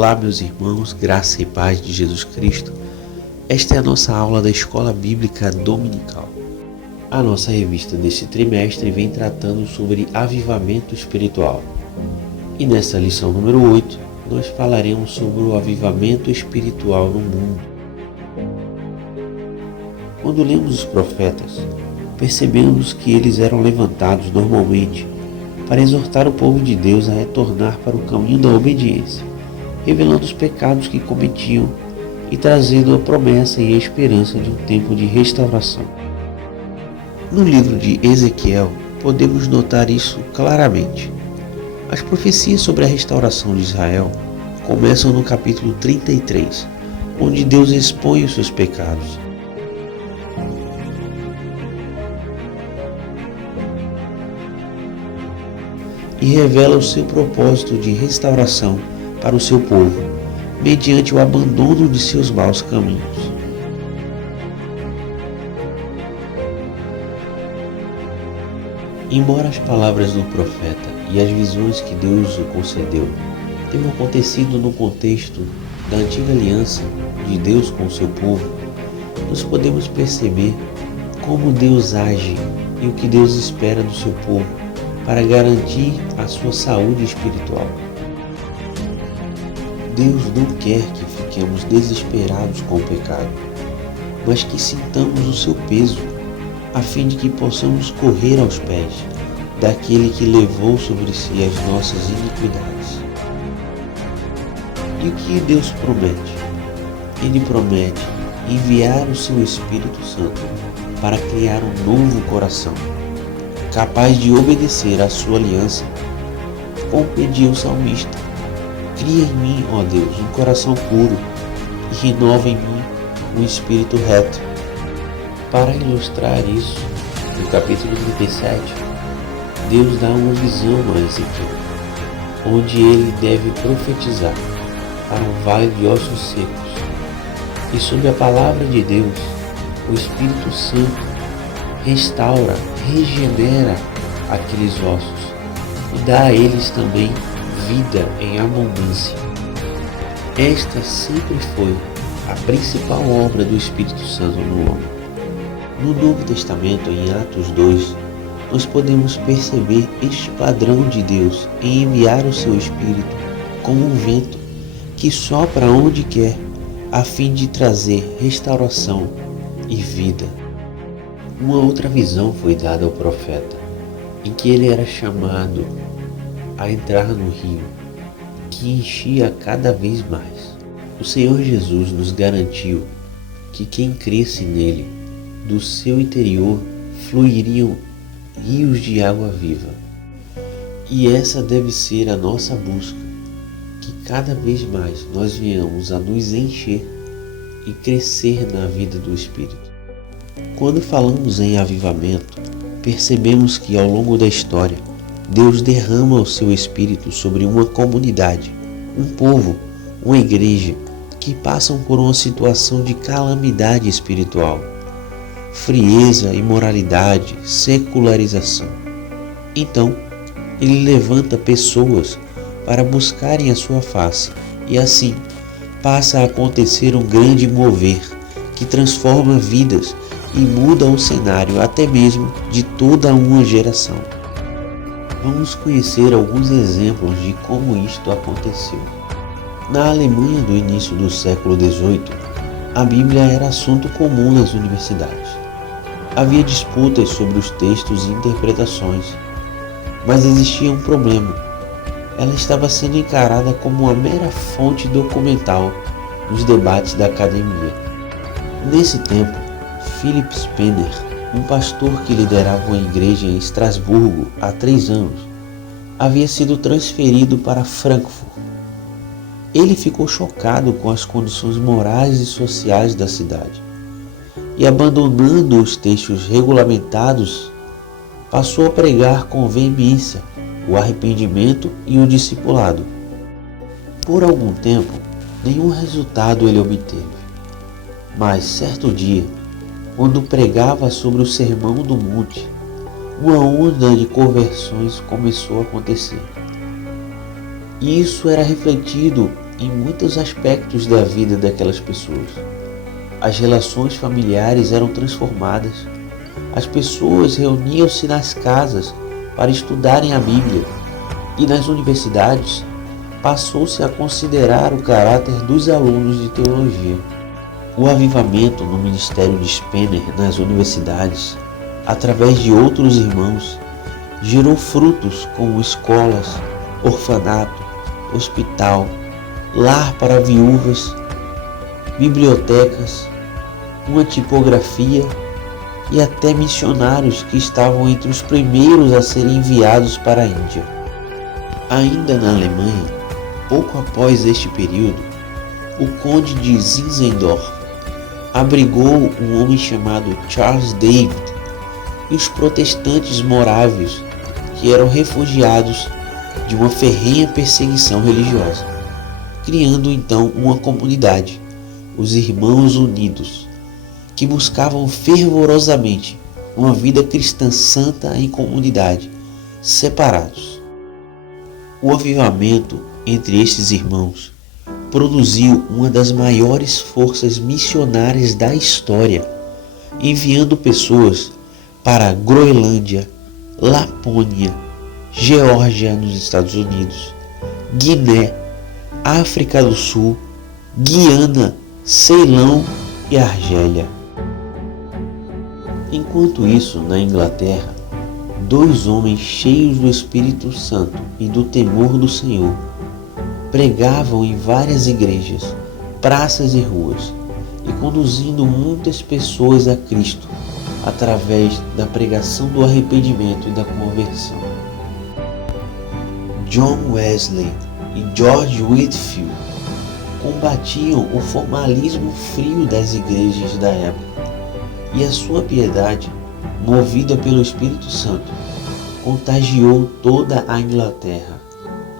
Olá, meus irmãos, graça e paz de Jesus Cristo. Esta é a nossa aula da Escola Bíblica Dominical. A nossa revista deste trimestre vem tratando sobre avivamento espiritual. E nessa lição número 8, nós falaremos sobre o avivamento espiritual no mundo. Quando lemos os profetas, percebemos que eles eram levantados normalmente para exortar o povo de Deus a retornar para o caminho da obediência, revelando os pecados que cometiam e trazendo a promessa e a esperança de um tempo de restauração. No livro de Ezequiel, podemos notar isso claramente. As profecias sobre a restauração de Israel começam no capítulo 33, onde Deus expõe os seus pecados. E revela o seu propósito de restauração para o seu povo, mediante o abandono de seus maus caminhos. Embora as palavras do profeta e as visões que Deus o concedeu tenham acontecido no contexto da antiga aliança de Deus com o seu povo, nós podemos perceber como Deus age e o que Deus espera do seu povo para garantir a sua saúde espiritual. Deus não quer que fiquemos desesperados com o pecado, mas que sintamos o seu peso, a fim de que possamos correr aos pés daquele que levou sobre si as nossas iniquidades. E o que Deus promete? Ele promete enviar o seu Espírito Santo para criar um novo coração, capaz de obedecer à sua aliança, como pediu o salmista: cria em mim, ó Deus, um coração puro e renova em mim um espírito reto. Para ilustrar isso, no capítulo 37, Deus dá uma visão a Ezequiel, onde ele deve profetizar para um vale de ossos secos. E sob a palavra de Deus, o Espírito Santo restaura, regenera aqueles ossos e dá a eles também vida em abundância. Esta sempre foi a principal obra do Espírito Santo no homem. No Novo Testamento, em Atos 2, nós podemos perceber este padrão de Deus em enviar o seu Espírito como um vento que sopra onde quer, a fim de trazer restauração e vida. Uma outra visão foi dada ao profeta, em que ele era chamado a entrar no rio, que enchia cada vez mais. O Senhor Jesus nos garantiu que quem cresce nele, do seu interior fluiriam rios de água viva. E essa deve ser a nossa busca, que cada vez mais nós venhamos a nos encher e crescer na vida do Espírito. Quando falamos em avivamento, percebemos que ao longo da história, Deus derrama o seu Espírito sobre uma comunidade, um povo, uma igreja que passam por uma situação de calamidade espiritual, frieza, imoralidade, secularização. Então, ele levanta pessoas para buscarem a sua face e assim passa a acontecer um grande mover que transforma vidas e muda o cenário até mesmo de toda uma geração. Vamos conhecer alguns exemplos de como isto aconteceu. Na Alemanha do início do século XVIII, a Bíblia era assunto comum nas universidades. Havia disputas sobre os textos e interpretações, mas existia um problema. Ela estava sendo encarada como uma mera fonte documental nos debates da academia. Nesse tempo, Philip Spener, um pastor que liderava uma igreja em Estrasburgo há 3 anos, havia sido transferido para Frankfurt. Ele ficou chocado com as condições morais e sociais da cidade e, abandonando os textos regulamentados, passou a pregar com veemência o arrependimento e o discipulado. Por algum tempo, nenhum resultado ele obteve, mas certo dia, quando pregava sobre o Sermão do Monte, uma onda de conversões começou a acontecer. E isso era refletido em muitos aspectos da vida daquelas pessoas. As relações familiares eram transformadas. As pessoas reuniam-se nas casas para estudarem a Bíblia, e nas universidades passou-se a considerar o caráter dos alunos de teologia. O avivamento no ministério de Spener nas universidades, através de outros irmãos, gerou frutos como escolas, orfanato, hospital, lar para viúvas, bibliotecas, uma tipografia e até missionários que estavam entre os primeiros a serem enviados para a Índia. Ainda na Alemanha, pouco após este período, o conde de Zinzendorf abrigou um homem chamado Charles David e os protestantes morávios que eram refugiados de uma ferrenha perseguição religiosa, criando então uma comunidade, os Irmãos Unidos, que buscavam fervorosamente uma vida cristã santa em comunidade, separados. O avivamento entre estes irmãos produziu uma das maiores forças missionárias da história, enviando pessoas para a Groenlândia, Lapônia, Geórgia nos Estados Unidos, Guiné, África do Sul, Guiana, Ceilão e Argélia. Enquanto isso, na Inglaterra, 2 homens cheios do Espírito Santo e do temor do Senhor pregavam em várias igrejas, praças e ruas, e conduzindo muitas pessoas a Cristo através da pregação do arrependimento e da conversão. John Wesley e George Whitefield combatiam o formalismo frio das igrejas da época, e a sua piedade, movida pelo Espírito Santo, contagiou toda a Inglaterra,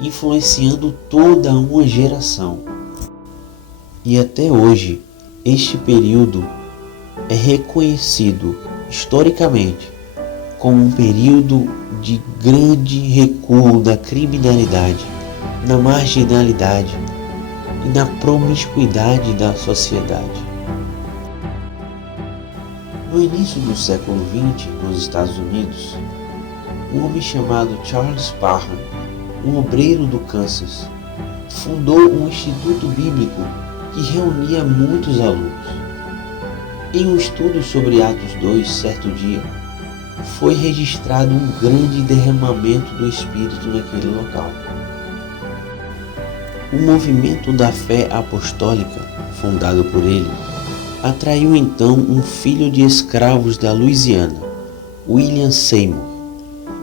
influenciando toda uma geração. E até hoje, este período é reconhecido historicamente como um período de grande recuo da criminalidade, na marginalidade e na promiscuidade da sociedade. No início do século XX, nos Estados Unidos, um homem chamado Charles Parham, um obreiro do Kansas, fundou um instituto bíblico que reunia muitos alunos. Em um estudo sobre Atos 2, certo dia, foi registrado um grande derramamento do Espírito naquele local. O movimento da fé apostólica, fundado por ele, atraiu então um filho de escravos da Louisiana, William Seymour,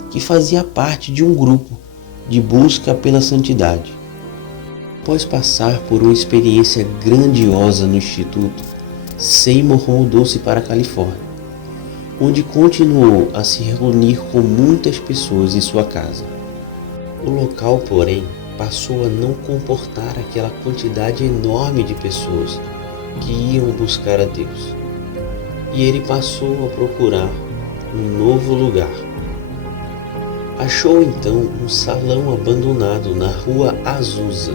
que fazia parte de um grupo de busca pela santidade. Após passar por uma experiência grandiosa no instituto, Seymour mudou-se para a Califórnia, onde continuou a se reunir com muitas pessoas em sua casa. O local, porém, passou a não comportar aquela quantidade enorme de pessoas que iam buscar a Deus, e ele passou a procurar um novo lugar. Achou então um salão abandonado na rua Azusa,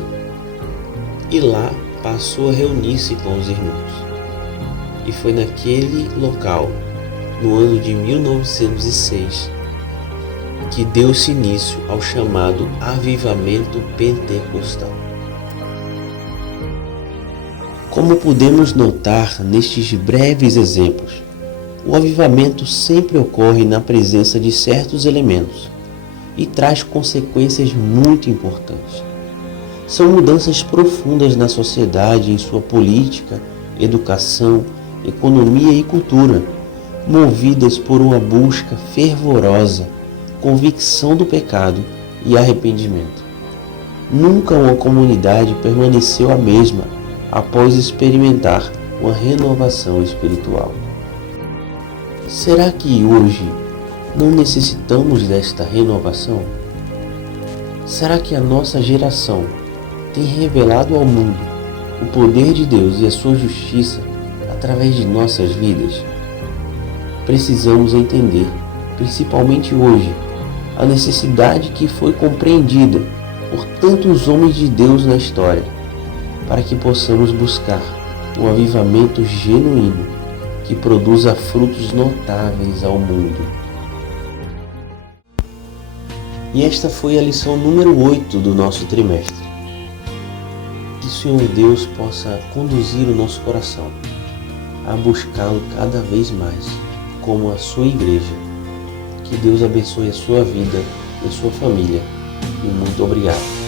e lá passou a reunir-se com os irmãos. E foi naquele local, no ano de 1906, que deu-se início ao chamado Avivamento Pentecostal. Como podemos notar nestes breves exemplos, o avivamento sempre ocorre na presença de certos elementos e traz consequências muito importantes. São mudanças profundas na sociedade em sua política, educação, economia e cultura, movidas por uma busca fervorosa, convicção do pecado e arrependimento. Nunca uma comunidade permaneceu a mesma após experimentar uma renovação espiritual. Será que hoje não necessitamos desta renovação? Será que a nossa geração tem revelado ao mundo o poder de Deus e a sua justiça através de nossas vidas? Precisamos entender, principalmente hoje, a necessidade que foi compreendida por tantos homens de Deus na história para que possamos buscar um avivamento genuíno que produza frutos notáveis ao mundo. E esta foi a lição número 8 do nosso trimestre. Que o Senhor Deus possa conduzir o nosso coração a buscá-lo cada vez mais como a sua igreja. Que Deus abençoe a sua vida e a sua família. E muito obrigado.